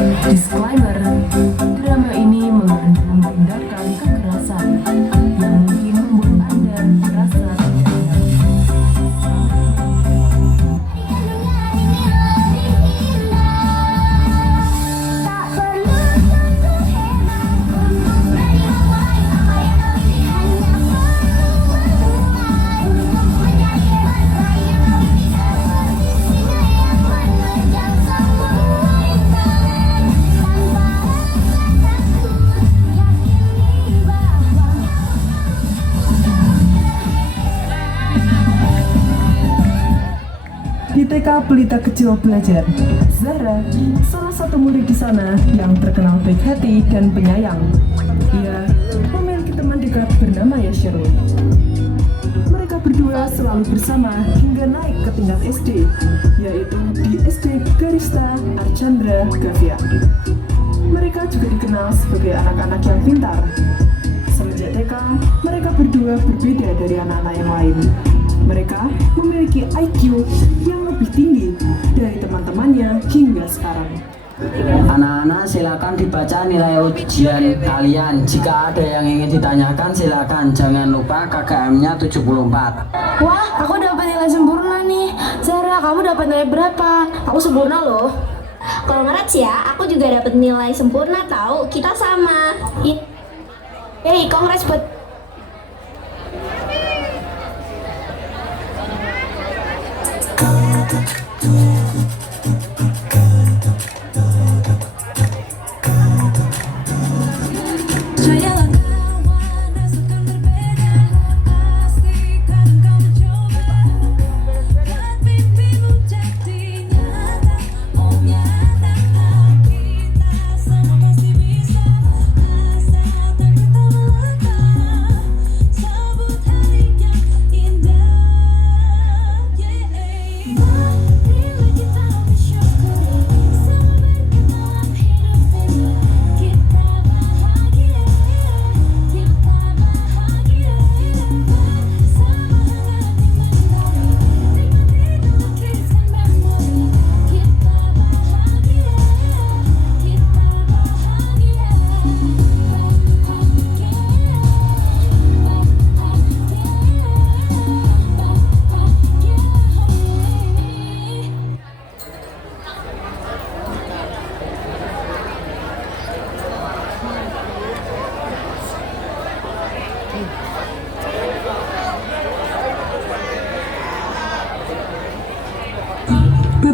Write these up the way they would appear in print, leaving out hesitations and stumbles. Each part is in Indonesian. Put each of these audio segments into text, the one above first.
Disclaimer, drama ini mengandung tindakan kekerasan yang mungkin membuat Anda merasa tidak nyaman. Di TK Pelita Kecil Belajar, Zahra, salah satu murid di sana yang terkenal baik hati dan penyayang. Ia memiliki teman dekat bernama Yashirul. Mereka berdua selalu bersama hingga naik ke tingkat SD, yaitu di SD Garista Archandra Gavia. Mereka juga dikenal sebagai anak-anak yang pintar. Semenjak TK, mereka berdua berbeda dari anak-anak yang lain. Mereka memiliki IQ yang lebih tinggi dari teman-temannya hingga sekarang. Anak-anak, silakan dibaca nilai ujian kalian. Jika ada yang ingin ditanyakan, silakan. Jangan lupa KKM-nya 74. Wah, aku dapat nilai sempurna nih. Zara, kamu dapat nilai berapa? Aku sempurna loh. Congrats ya, aku juga dapat nilai sempurna tahu. Kita sama. Hey, congrats buat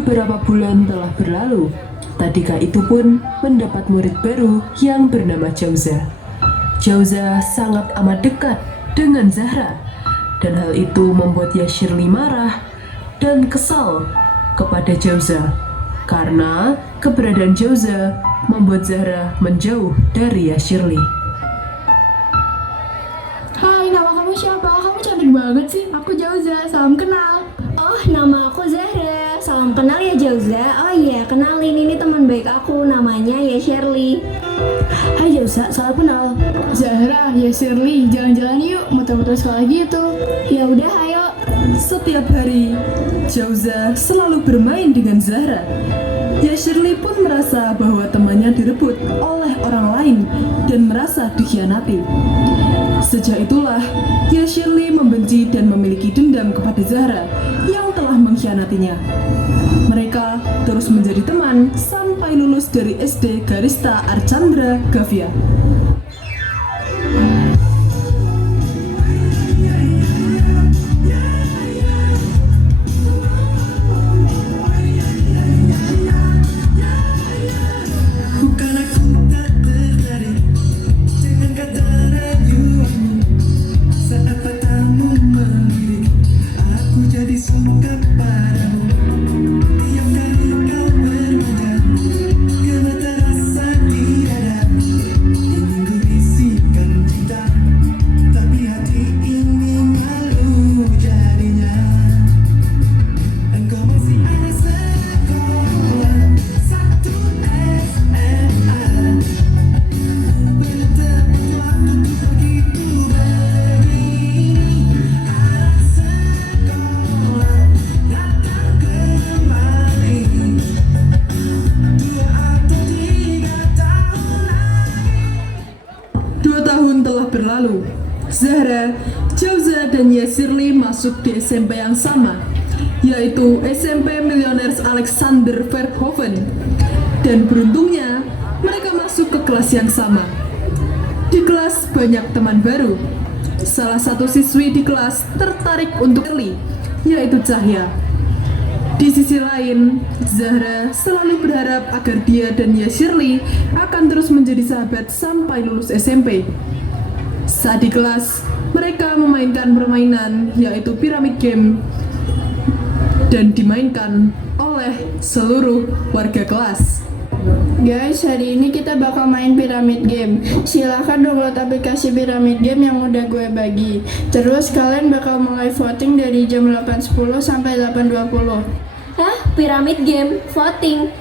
Beberapa bulan telah berlalu. Tadika itu pun mendapat murid baru yang bernama Jauza. Jauza sangat amat dekat dengan Zahra, dan hal itu membuat Yashirli marah dan kesal kepada Jauza karena keberadaan Jauza membuat Zahra menjauh dari Yashirli. Hai, nama kamu siapa? Kamu cantik banget sih. Aku Jauza, salam kenal. Oh, nama aku Zahra. Salam kenal ya Jauza. Oh iya, kenalin ini teman baik aku, namanya Yashirli. Hai Jauza, salam kenal. Zahra, ya Shirley, jalan-jalan yuk, muter-muter sekolah gitu. Ya udah, ayo. Setiap hari, Jauza selalu bermain dengan Zahra. Yashirli pun merasa bahwa temannya direbut oleh orang lain dan merasa dikhianati. Sejak itulah, Yashirli membenci dan memiliki dendam kepada Zahra yang telah mengkhianatinya. Mereka terus menjadi teman sampai lulus dari SD Garista Archandra Gavia. Kau bermanja, kau tak rasa di dada. Zahra, Jauza dan Yasirli masuk di SMP yang sama, yaitu SMP Millionaires Alexander Verhoeven. Dan beruntungnya, mereka masuk ke kelas yang sama. Di kelas banyak teman baru. Salah satu siswi di kelas tertarik untuk Shirley, yaitu Cahya. Di sisi lain, Zahra selalu berharap agar dia dan Yasirli akan terus menjadi sahabat sampai lulus SMP. Saat di kelas, mereka memainkan permainan yaitu Pyramid Game dan dimainkan oleh seluruh warga kelas. Guys, hari ini kita bakal main Pyramid Game. Silahkan download aplikasi Pyramid Game yang udah gue bagi. Terus kalian bakal mulai voting dari jam 8.10 sampai 8.20. Hah? Pyramid Game? Voting?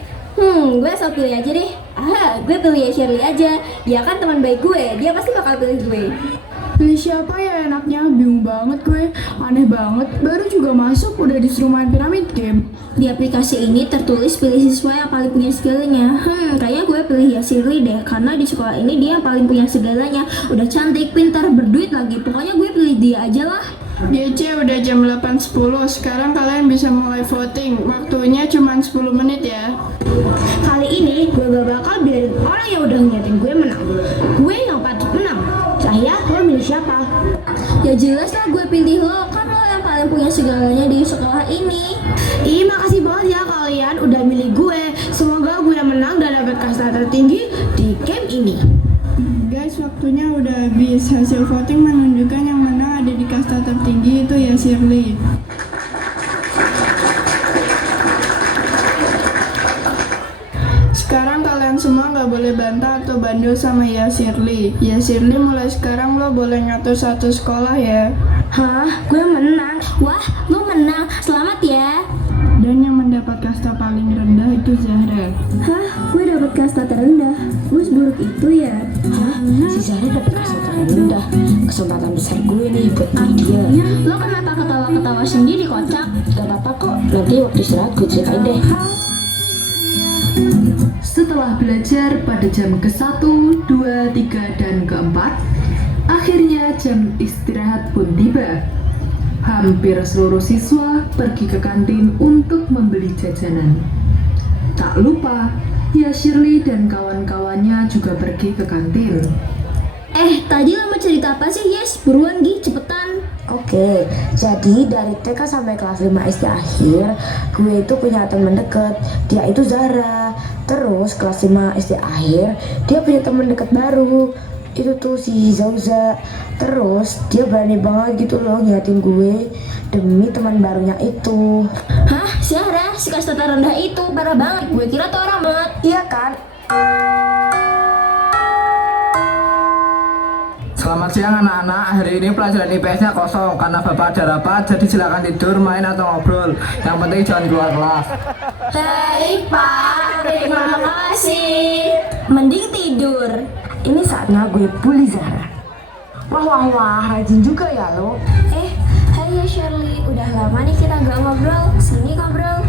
Gue asal pilih aja deh. Gue pilih Shirley aja. Dia kan teman baik gue, dia pasti bakal pilih gue. Pilih siapa ya enaknya? Bingung banget gue. Aneh banget, baru juga masuk udah disuruh main Pyramid Game. Di aplikasi ini tertulis pilih siswa yang paling punya segalanya. Kayaknya gue pilih Shirley deh, karena di sekolah ini dia yang paling punya segalanya. Udah cantik, pintar, berduit lagi. Pokoknya gue pilih dia aja lah. GC udah jam 8.10, sekarang kalian bisa mulai voting. Waktunya cuma 10 menit ya. Kali ini gue gak bakal biarin orang yang udah ngeliatin gue menang. Gue yang patut menang. Cahya, lo milih siapa? Ya jelas lah gue pilih lo, kan lo yang paling punya segalanya di sekolah ini. Ih, makasih banget ya kalian udah milih gue. Semoga gue menang dan dapat kasta tertinggi di game ini. Guys, waktunya udah habis. Hasil voting menunjukkan yang menang ada di kasta tertinggi itu ya Shirley. Sekarang kalian semua nggak boleh bantah atau bandel sama ya Shirley. Ya Shirley, mulai sekarang lo boleh ngatur satu sekolah ya. Hah? Gue menang? Wah, lo menang. Selamat ya. Dan yang mendapat kasta paling rendah itu Zahra. Hah? Gue dapat kasta terendah. Gue seburuk itu ya? Hah? Si Zahra dapat kasta terendah. Kesempatan besar gue nih buat dia. Lo kenapa ketawa-ketawa sendiri, kocak? Gak apa-apa kok, nanti waktu istirahat gue ceritain deh. Setelah belajar pada jam ke-1, 2, 3, dan ke-4, akhirnya jam istirahat pun tiba. Hampir seluruh siswa pergi ke kantin untuk membeli jajanan. Tak lupa, ya Shirley dan kawan-kawannya juga pergi ke kantin. Tadi lo mau cerita apa sih, Yes? Buruan, Gi, cepetan. Oke, jadi dari TK sampai kelas 5 SD akhir, gue itu punya teman deket, dia itu Zahra. Terus kelas 5 SD akhir, dia punya teman deket baru, itu tuh si Jauza. Terus dia berani banget gitu loh ngeliatin gue demi teman barunya itu. Hah? Zahra? Si kasta terendah itu? Parah banget. Gue kira tuh orang banget. Iya kan? Selamat siang anak-anak, hari ini pelajaran IPS-nya kosong karena bapak ada rapat, jadi silakan tidur, main atau ngobrol. Yang penting jangan keluar kelas. Baik, Pak. Terima kasih. Mending tidur. Ini saatnya gue bully Zahra. Wah, rajin juga ya lo. Hai ya Shirley. Udah lama nih kita gak ngobrol. Sini ngobrol.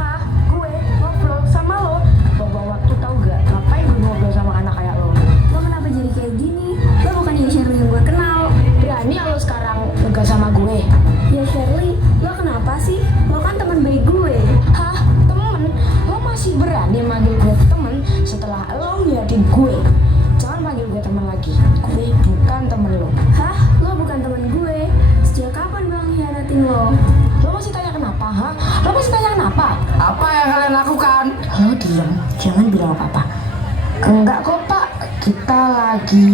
Hah? Gue ngobrol sama lo? Bawa waktu tau gak? Ngapain gue ngobrol sama anak kayak lo? Lo kenapa jadi kayak gini? Lo bukan ya Shirley yang gue kenal. Berani ya lo sekarang ngegas sama gue? Ya Shirley, lo kenapa sih? Lo kan teman baik gue. Hah? Temen? Lo masih berani manggil gue temen setelah lo ngeliatin gue? Jangan panggil gue teman lagi. Gue bukan temen lo. Hah? Lo bukan teman gue. Sejak kapan gue ngehianatin lo? Lo masih tanya kenapa, hah? Lo masih tanya kenapa? Apa yang kalian lakukan? Lo diam, jangan bilang apa-apa. Enggak kok pak, kita lagi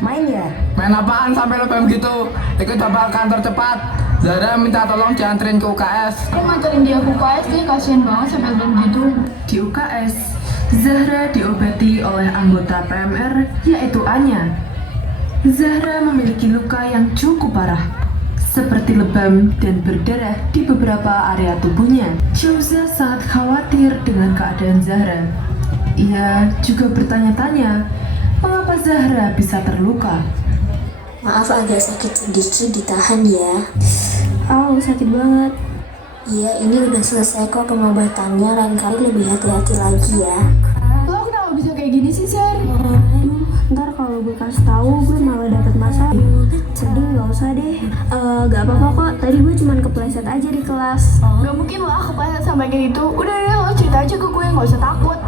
main ya. Main apaan sampai lo begitu? Ikut bapak kantor cepat. Zahra minta tolong dianterin ke UKS. Lo nganterin dia ke UKS sih, kasihan banget sampai begitu. Di UKS, Zahra diobati oleh anggota PMR, yaitu Anya. Zahra memiliki luka yang cukup parah, seperti lebam dan berdarah di beberapa area tubuhnya. Jauza sangat khawatir dengan keadaan Zahra. Ia juga bertanya-tanya, mengapa Zahra bisa terluka. Maaf agak sakit sedikit, ditahan ya. Sakit banget. Iya, ini udah selesai kok pengobatannya, lain kali lebih hati-hati lagi ya. Lo kenapa bisa kayak gini sih, Sar? Ntar kalau gue kasih tahu gue malah dapet masalah. Sedih loh. usah deh. Gak apa-apa kok, tadi gue cuman kepleset aja di kelas. Gak mungkin lah kepleset sampai kayak gitu. Udah deh, lo cerita aja ke gue, gak usah takut.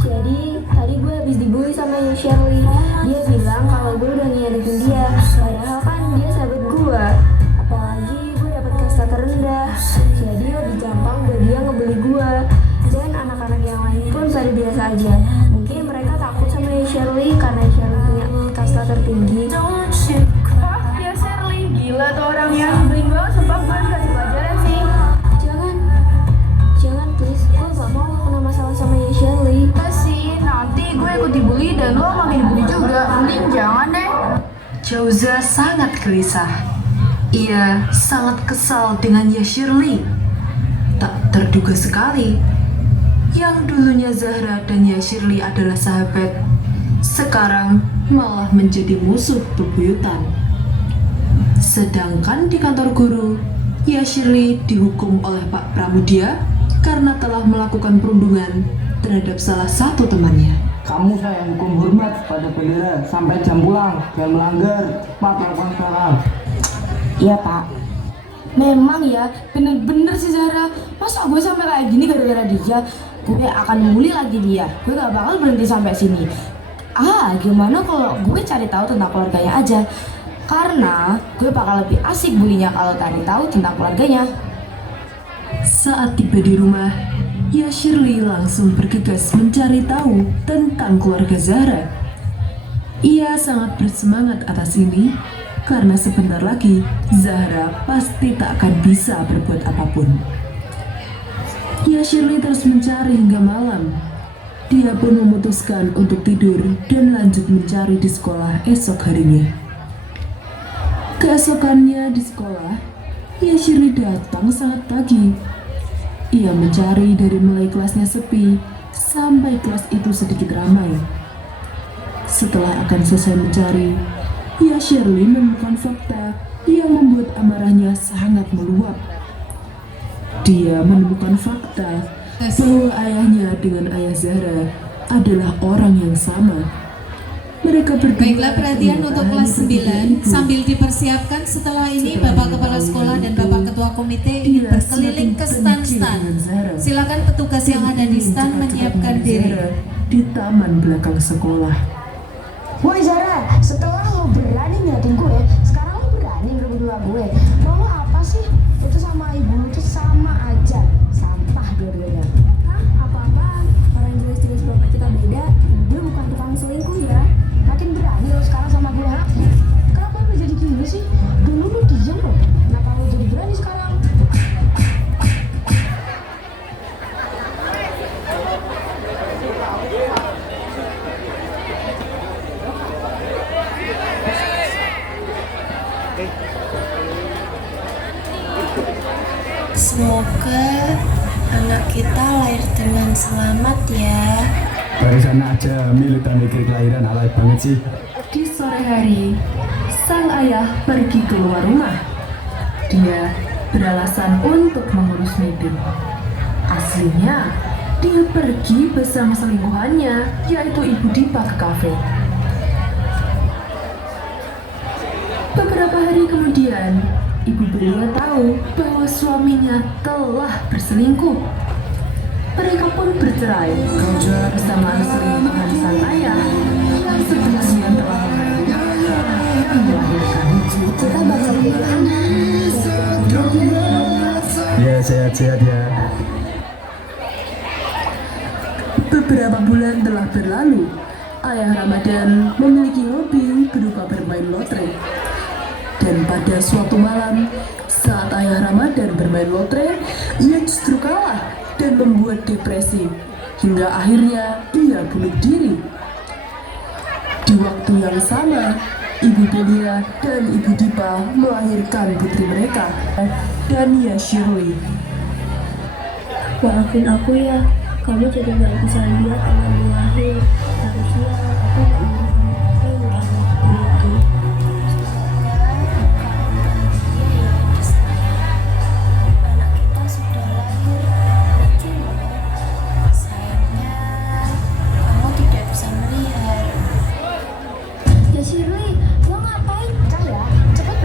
Jadi tadi gue habis dibully sama Shirley. Dia bilang kalau gue udah ngehianatin dia, padahal kan dia sahabat gue. Apalagi gue dapet kasta terendah. Jadi lebih gampang buat dia ngebully gue. Dan anak-anak yang lain pun pada biasa aja. Mungkin mereka takut sama Shirley karena Shirley punya kasta tertinggi. Wah, ya Shirley, gila tuh orangnya. Nyebelin banget, sumpah gue dikasih pelajaran sih. Jangan please, gue gak mau kena masalah sama Shirley. Sih, nanti gue ikut dibully dan lo makin dibully juga. Mending jangan deh. Jauza sangat gelisah. Ia sangat kesal dengan Shirley. Tak terduga sekali, yang dulunya Zahra dan Shirley adalah sahabat, sekarang malah menjadi musuh bebuyutan. Sedangkan di kantor guru, Shirley dihukum oleh Pak Pramudia karena telah melakukan perundungan terhadap salah satu temannya. Kamu saya hukum hormat pada bendera sampai jam pulang, jangan melanggar. Cepat lakukan sekarang. Iya Pak. Memang ya, bener-bener sih Zahra. Masa gue sampai kayak gini gara-gara dia? Gue akan membuli lagi dia. Gue gak bakal berhenti sampai sini. Gimana kalau gue cari tahu tentang keluarganya aja? Karena gue bakal lebih asik bulinya kalau cari tahu tentang keluarganya. Saat tiba di rumah, Shirley langsung bergegas mencari tahu tentang keluarga Zahra. Ia sangat bersemangat atas ini karena sebentar lagi Zahra pasti tak akan bisa berbuat apapun. Shirley terus mencari hingga malam. Dia pun memutuskan untuk tidur dan lanjut mencari di sekolah esok harinya. Keesokannya di sekolah, Shirley datang sangat pagi. Ia mencari dari mulai kelasnya sepi sampai kelas itu sedikit ramai. Setelah akan selesai mencari, Shirley menemukan fakta yang membuat amarahnya sangat meluap. Dia menemukan fakta bahwa ayahnya dengan ayah Zahra adalah orang yang sama. Mereka berdua. Baiklah, perhatian untuk kelas 9 sambil dipersiapkan. Setelah ini Bapak Kepala Sekolah dan Bapak Ketua Komite ingin berkeliling ke stan-stan. Silakan petugas yang ada di stan menyiapkan diri. Di taman belakang sekolah. Woi Zara, setelah lo berani ngeliatin gue, sekarang lo berani ngerebut bola gue. Mau lo apa sih? Itu sama ibu lo tuh sama aja, sampah dua-duanya. Apa-apaan? Orang jelas-jelas bapak kita beda. Gue bukan tukang selingkuh ya. Makin berani lo sekarang sama gue, ha? Kenapa lo jadi gini sih? Dulu lo diam lo, kenapa lo jadi berani sekarang? Semoga anak kita lahir dengan selamat ya. Barusan aja milik dan mikir kelahiran alay banget sih. Di sore hari, sang ayah pergi keluar rumah. Dia beralasan untuk mengurus meeting. Aslinya, dia pergi bersama selingkuhannya, yaitu Ibu Dipa ke kafe. Beberapa hari kemudian, Ibu Belia tahu bahwa suaminya telah berselingkuh. Mereka pun bercerai bersama selingkuhan sang ayah yang sebelumnya telah melahirkan dan melahirkan. Kita bakal punya anak. Ya sehat-sehat ya. Beberapa bulan telah berlalu. Ayah Ramadan memiliki hobi berupa bermain lotre. Dan pada suatu malam, saat ayah Ramadan bermain lotre, ia justru kalah dan membuat depresi. Hingga akhirnya ia bunuh diri. Di waktu yang sama, Ibu Belia dan Ibu Dipa melahirkan putri mereka, Dania Shirley. Maafin aku ya, kamu jadi gak bisa lihat kamu lahir. Harusnya aku gak menyuruh kamu itu. Anak kita sudah lahir, lucu loh. Sayangnya kamu tidak bisa melihat. Ya Shirley, lo ngapain? Cahya, cepet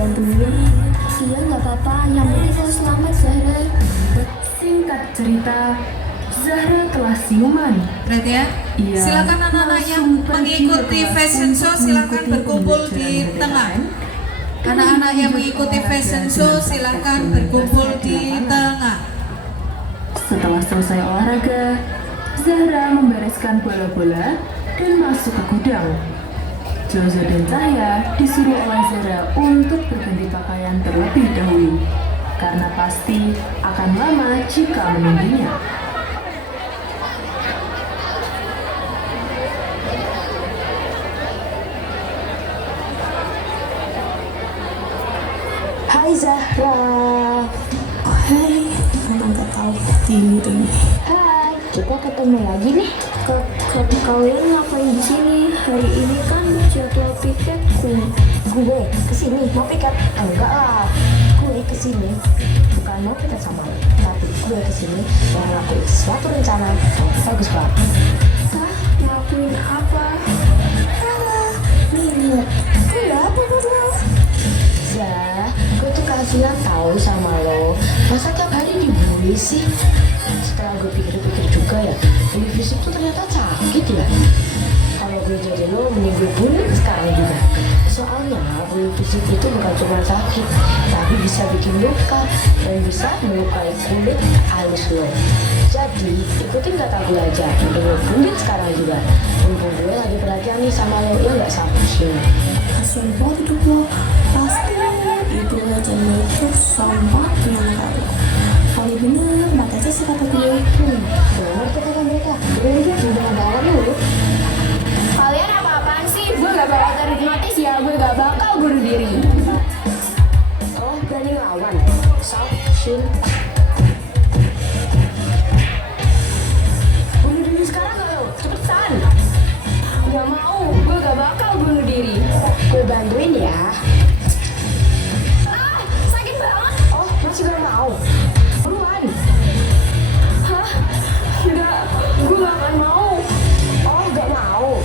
bantuin. Iya nggak apa-apa, yang penting lo selamat Zahra. Singkat cerita, Zahra telah siuman. Berarti ya, Iya, silakan anak-anak yang langsung pergi mengikuti ke kelas fashion show untuk silakan mengikuti berkumpul di pembelajaran tengah. PPKN. Anak-anak yang mengikuti fashion show silakan berkumpul di tengah. Setelah selesai olahraga, Zahra membereskan bola-bola dan masuk ke gudang. Jauza dan Cahya disuruh oleh Zahra untuk berganti pakaian terlebih dahulu, karena pasti akan lama jika menunggunya. Hai Zahra. Hai, nggak tahu diri. Hai, kita ketemu lagi nih. Kalian ngapain di sini? Hari ini kan jadwal piketku. Gue kesini mau piket? Enggak lah. Gue kesini bukan mau piket sama lo, tapi gue kesini mau ngelakuin suatu rencana yang bagus banget. Hah? Ngelakuin apa? Salah, minum. Gue apa buat lo? Zah, gue tuh kasihan tahu sama lo. Masa tiap hari dibully sih? Setelah gue pikir-pikir juga ya, bully fisik tuh ternyata sakit ya. Kalau gue jadi lo, mending gue bully sekarang juga. Soalnya bully fisik itu bukan cuma sakit, tapi bisa bikin luka dan bisa melukai kulit halus lo. Jadi ikutin kata gue aja, mending lo bully sekarang juga. Mumpung gue lagi perhatian nih sama lo, ya nggak sama sih. Kasian banget hidup lo. Pasti itu aja itu sampah yang kali. Kali bener, mata aja sih kata gue. Bener tuh kata mereka, gue gitu dengan bawah dulu. Kalian apa-apaan sih? Gue gak bakal karismatis ya, gue gak bakal bunuh diri. Oh, berani lawan. South Shin. Bunuh diri sekarang gak lo? Cepetan. Gak mau, gue gak bakal bunuh diri. Gue bantuin ya. Ah, sakit banget. Oh, masih gak mau? Buruan. Hah? Enggak, gue gak akan mau. Oh, gak mau.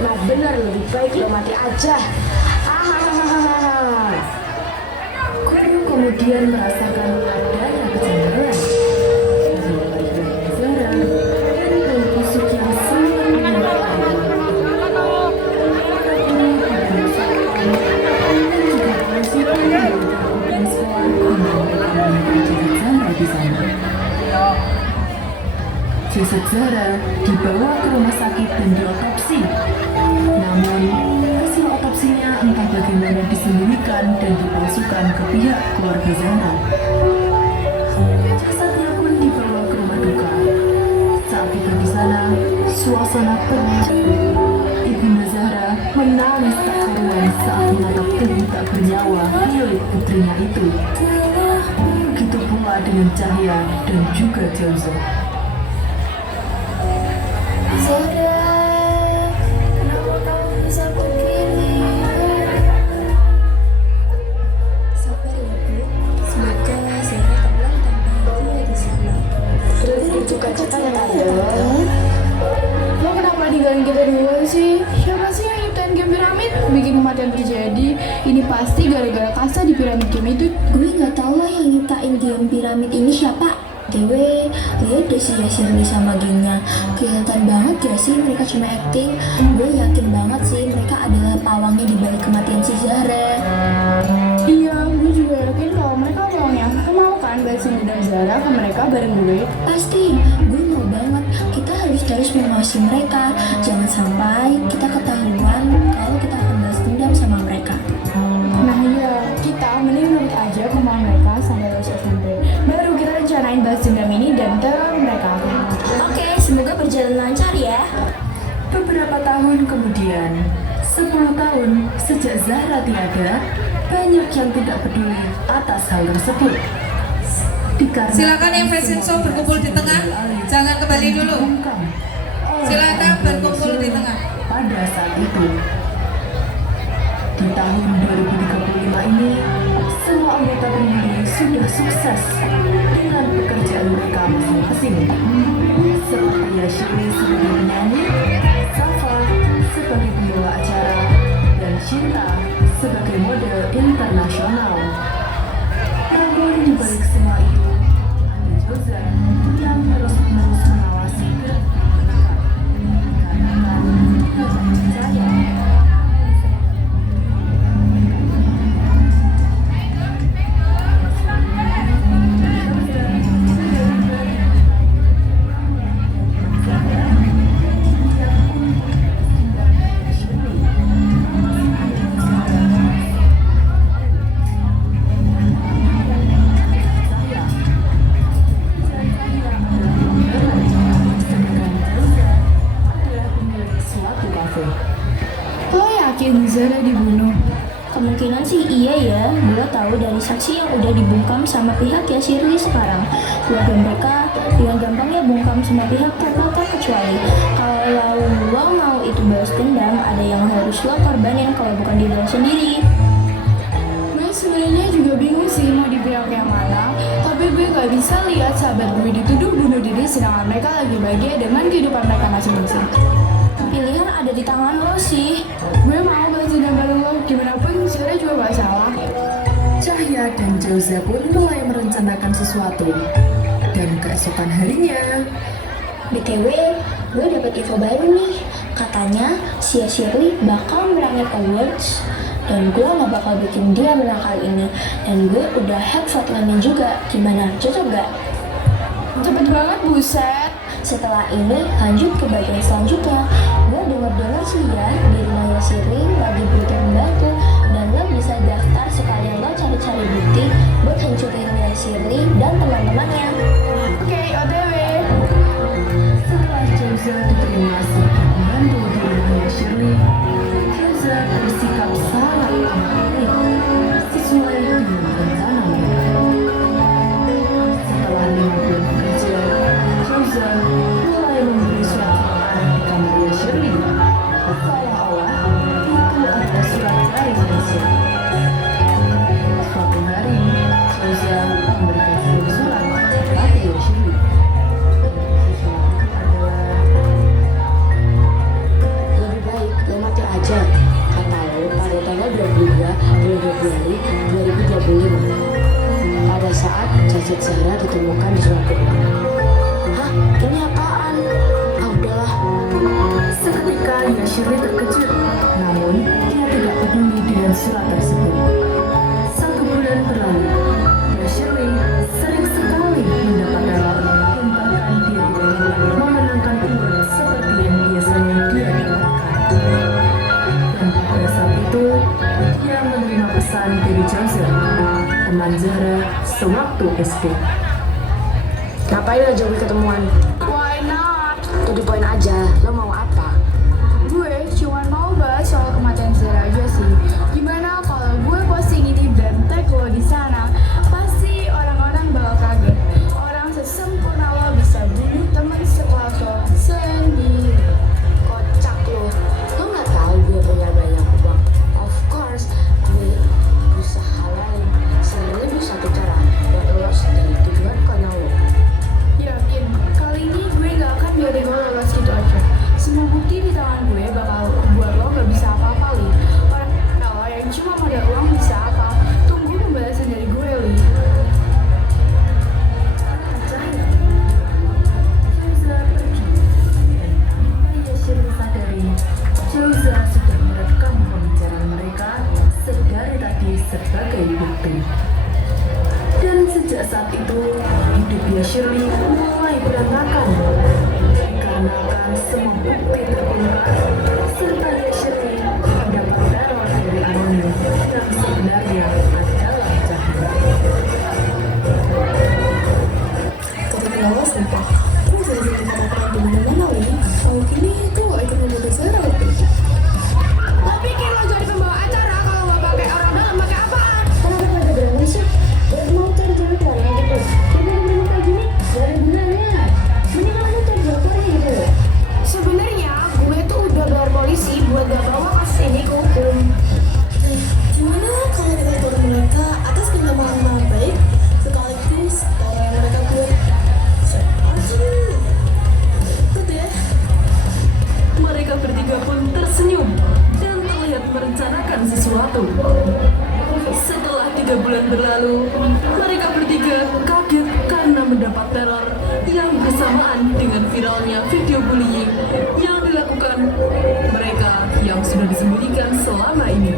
Nah bener, lebih baik lo mati aja. Ah. Guru kemudian merasakan adanya kejanggalan. Zahra dan bau busuk yang sangat menyenangkan. Jasad Zahra dibawa ke rumah sakit dan diotopsi. Namun, hasil otopsinya entah bagaimana disembunyikan dan dipalsukan ke pihak keluarga Zahra. Jasadnya pun dibawa ke rumah duka. Saat tiba di sana, suasana pecah. Ibunda Zahra menangis tak karuan saat menatap tubuh tak bernyawa milik putrinya itu. Begitu pula dengan Cahya dan juga Jauza. Zahra, kenapa kamu bisa begini? Sabar ya Bu, semoga Zahra tenang dan bahagia di sana. Itu kan ceritanya tante. Lo kenapa ninggalin kita duluan sih? Siapa sih yang nyiptain game piramid? Bikin kematian terjadi. Ini pasti gara-gara kasta di piramid game itu. Gue nggak tahu lah yang nyiptain game piramid ini siapa. Dewe, lihat deh si Shirley sama gengnya. Kelihatan banget gak sih mereka cuma acting. Gue yakin banget sih mereka adalah pawangnya di balik kematian si Zahra. Iya, gue juga yakin kalau mereka maunya. Aku mau kan balasin dendam Zara ke mereka bareng gue. Pasti, gue mau banget. Kita harus terus mengawasi mereka. Jangan sampai kita ketahuan kalau kita akan balas dendam sama mereka. Nah iya, kita mending nurut aja kemauan mereka sampai lulus SMP. Baru kita rencanain balas dendam ini dan teror mereka. Oke, semoga berjalan lancar ya. Beberapa tahun kemudian, 10 tahun sejak Zahra tiada, banyak yang tidak peduli atas hal tersebut. Dikarenakan Silakan yang fashion show berkumpul di tengah. Jangan kembali dulu. Silakan berkumpul di tengah. Pada saat itu, di tahun 2035 ini, semua anggota penghuni sudah sukses dengan pekerjaan mereka masing-masing. Seperti Yashiri sebagai penyanyi, Zara dibunuh? Kemungkinan sih iya ya, gue tahu dari saksi yang udah dibungkam sama pihak ya Shirley sekarang. Keluarga mereka dengan gampangnya bungkam semua pihak tanpa terkecuali. Kalau lo mau itu balas dendam, ada yang harus lo korbanin kalau bukan diri lo sendiri. Gue sebenarnya juga bingung sih mau di pihak yang mana, tapi gue gak bisa lihat sahabat gue dituduh bunuh diri sedangkan mereka lagi bahagia dengan kehidupan mereka masing-masing. Pilihan ada di tangan lo sih. Gue mau balas dendam bareng lo, gimana pun Zara juga gak salah. Cahya dan Jauza pun mulai merencanakan sesuatu. Dan keesokan harinya, BTW, gue dapet info baru nih. Katanya si Shirley bakal menangin awards dan gue gak bakal bikin dia menang kali ini. Dan gue udah hack votingannya juga. Gimana? Cocok gak? Cepet banget, buset. Setelah ini lanjut ke bagian selanjutnya. Gue denger sih ya di rumahnya Shirley lagi butuh pembantu dan lo bisa daftar sekalian lo cari-cari bukti buat hancurin nilai Shirley dan teman-temannya. Oke, OTW. setelah Jauza diterima sebagai pembantu di rumahnya Shirley, Jauza bersikap sangat amat baik sesuai dengan rencananya. Setelah 5 bulan bekerja, Jauza mulai memberi surat keterangan di kamarnya Shirley. Seolah-olah itu adalah surat dari manusia. Suatu hari, Jauza memberikan sebuah surat kepada Shirley. Lebih baik lo mati aja, kata lo pada tanggal 22 bulan Februari 2035. Pada saat jasad Zahra ditemukan di suatu rumah. Hah? Ini apaan? Ah udahlah. Seketika ya Shirley terkejut, namun dia tidak peduli dengan surat tersebut. 1 bulan berlalu, ya Shirley sering sekali mendapat teror dan bahkan dia tidak lagi memenangkan uang seperti yang biasanya dia dapatkan. Dan pada saat itu, dia menerima pesan dari Jauza, teman Zahra sewaktu SD. Ngapain aja gue ketemuan? Why not? To the point aja, lo mau apa? Gue cuma mau bahas soal kematian Zara aja sih. Gimana kalau gue posting ini dan tag lo di sana? Pasti orang-orang bakal kaget. Orang sesempurna lo bisa bunuh teman sekelas lo sendiri. Kocak lo. Lo nggak tahu gue punya banyak uang. Of course, gue berusaha lain. Seribu satu cara buat lolos dari tujuan konyol lo. Yakin, kali ini gue gak akan biarin lo lolos gitu aja. Semua bukti di tangan gue bakal buat lo gak bisa apa-apa, Li. Orang kalau yang cuma modal uang bisa apa? Tunggu pembalasan dari gue, Li. Jauza pergi, dan tanpa ya Shirley sadari, Jauza sudah merekam pembicaraan mereka sedari tadi sebagai bukti. Dan sejak saat itu, hidupnya Shirley mulai berantakan. Dikarenakan semua bukti terbongkar, serta ya Shirley mendapat teror dari anonim yang sebenarnya adalah Cahya. Ketika lolos nih, Pak. Gue jadi kata-kata di mana-mana, Li. Kalau gini, gue gak ikut membuat Zara, lebih. Lo pikir lo jadi pembawa acara kalau gak pakai orang dalam, pakai apaan? Kenapa pada berantem sih? Gak mau cari cewek Korea gitu. Kita udah kayak gini, gak ada gunanya. Mendingan lu cari cewek Korea gitu. Sebenarnya gue tuh udah gelar polisi buat gak bawa kasus ini ke hukum. Gimana kalau kita turun mereka atas tindakan nama baik sekaligus mereka buat aduh, ikut ya. Mereka bertiga pun tersenyum dan terlihat merencanakan sesuatu. Setelah 3 bulan berlalu, mereka bertiga kaget karena mendapat teror yang bersamaan dengan viralnya video bullying yang dilakukan mereka yang sudah disembunyikan selama ini.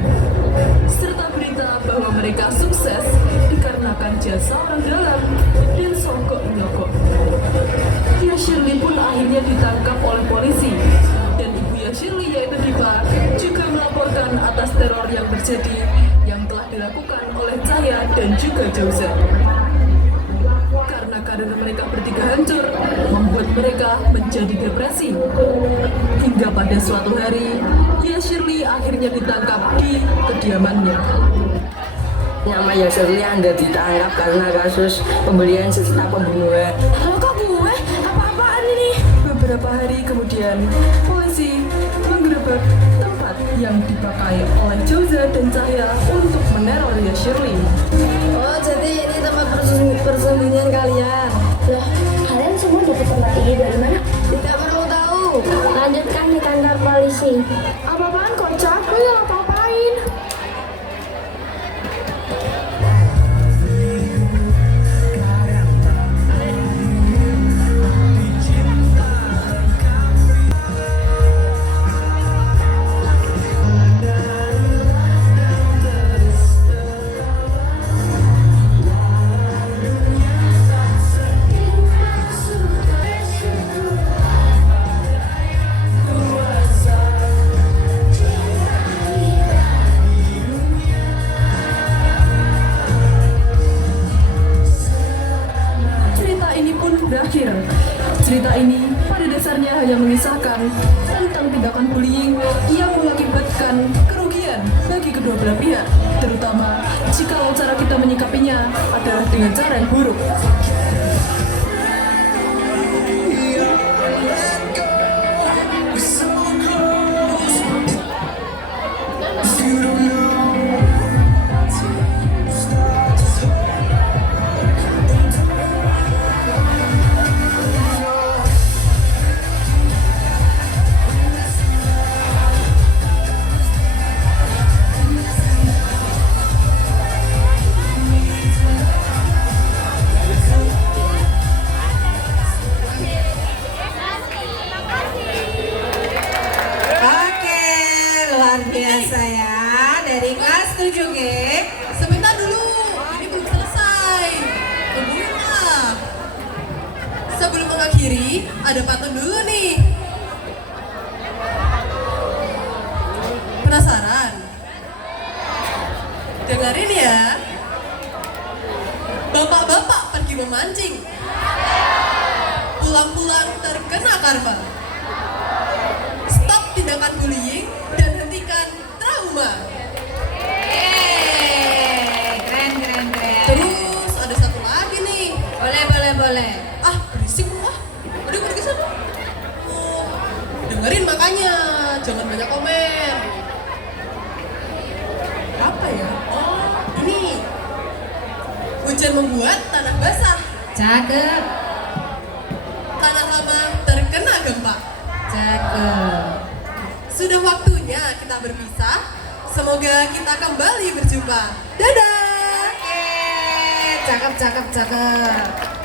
Serta berita bahwa mereka sukses dikarenakan jasa orang dalam dan sogok menyogok. Ya Shirley pun akhirnya ditangkap oleh polisi. Dan ibu ya Shirley yaitu Diva juga melaporkan atas teror yang terjadi yang telah dilakukan oleh Cahya dan juga Jauza. Karena karir mereka bertiga hancur, membuat mereka menjadi depresi. Hingga pada suatu hari, ya Ria Shirley akhirnya ditangkap di kediamannya. Namanya Shirley Anda ditangkap karena kasus pembelian serta pembunuhan. Loh kok gue? Apa-apaan ini? Beberapa hari kemudian, polisi menggerebek tempat yang dipakai oleh Jauza dan Cahya untuk meneror Ria Shirley. Oh, jadi ini tempat persembunyian kalian. Lah, kalian semua dapat tempat ini dari mana? Tidak perlu tahu. Lanjutkan di kantor polisi. Apa-apaan kocak? Lu yang apa-apain? Cerita ini pun berakhir. Cerita ini pada dasarnya hanya mengisahkan tentang tindakan bullying yang mengakibatkan kerugian bagi kedua belah pihak, terutama jika cara kita menyikapinya adalah dengan cara yang buruk. Oke, luar biasa ya. Dari kelas 7G. Sebentar dulu, ini belum selesai. Tunggulah. Sebelum mengakhiri, ada pantun dulu nih. Penasaran? Dengerin ya. Bapak-bapak pergi memancing. Pulang-pulang terkena karma. Stop tindakan bullying dan hentikan trauma. Keren. Terus ada satu lagi nih. Boleh. Ah, berisik lu ah. Udah pergi sana. Oh, dengerin makanya, jangan banyak komen. Apa ya? Oh, ini. Hujan membuat tanah basah. Cakep. Tanah lama terkena gempa. Cakep. Sudah waktunya kita berpisah. Semoga kita kembali berjumpa. Dadah. Oke, cakep.